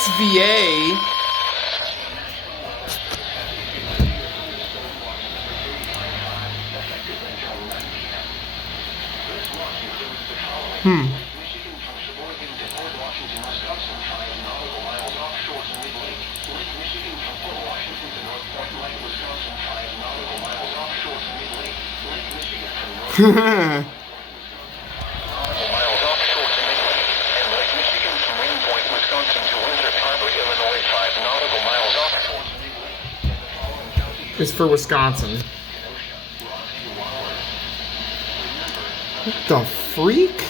SVA. It's for Wisconsin. What the freak?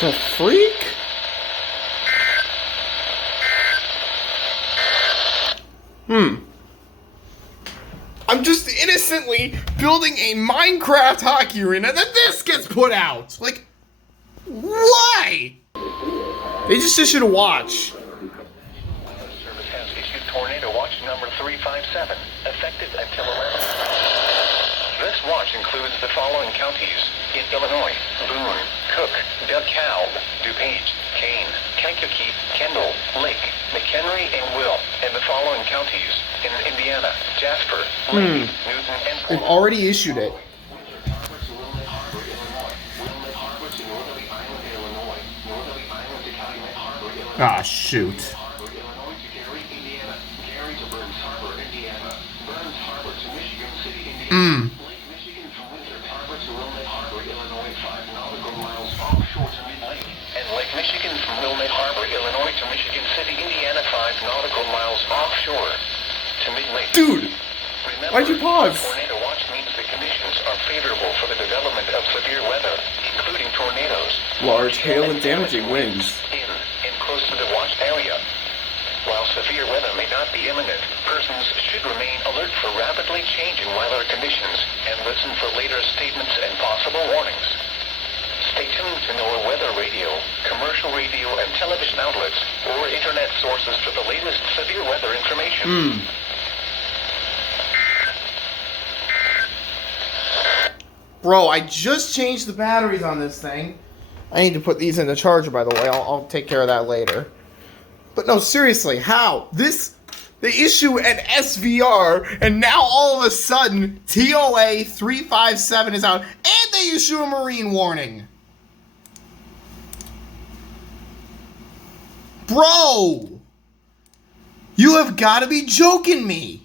The freak? I'm just innocently building a Minecraft hockey arena, and then this gets put out. Like, why? They just issued a watch. Service has issued tornado watch number 357, effective until 11. This watch includes the following counties in Illinois: Boone, Cook, DeKalb, DuPage, Kane, Kankakee, Kendall, Lake, McHenry, and Will, and the following counties in Indiana: Jasper, Lake, Newton, and They've Portland. already issued it. Ah, shoot. And Lake Michigan from Wilmette Harbor, Illinois to Michigan City, Indiana, 5 nautical miles offshore to mid-lake. Dude, Remember, why'd you pause? Tornado watch means the conditions are favorable for the development of severe weather, including tornadoes. Large hail and damaging winds. In and close to the watched area. While severe weather may not be imminent, persons should remain alert for rapidly changing weather conditions and listen for later statements and possible warnings. Stay tuned to our weather radio, commercial radio and television outlets, or internet sources for the latest severe weather information. Bro, I just changed the batteries on this thing. I need to put these in the charger, by the way. I'll take care of that later. But no, seriously, how? They issue an SVR, and now all of a sudden, TOA 357 is out, and they issue a marine warning. Bro! You have got to be joking me.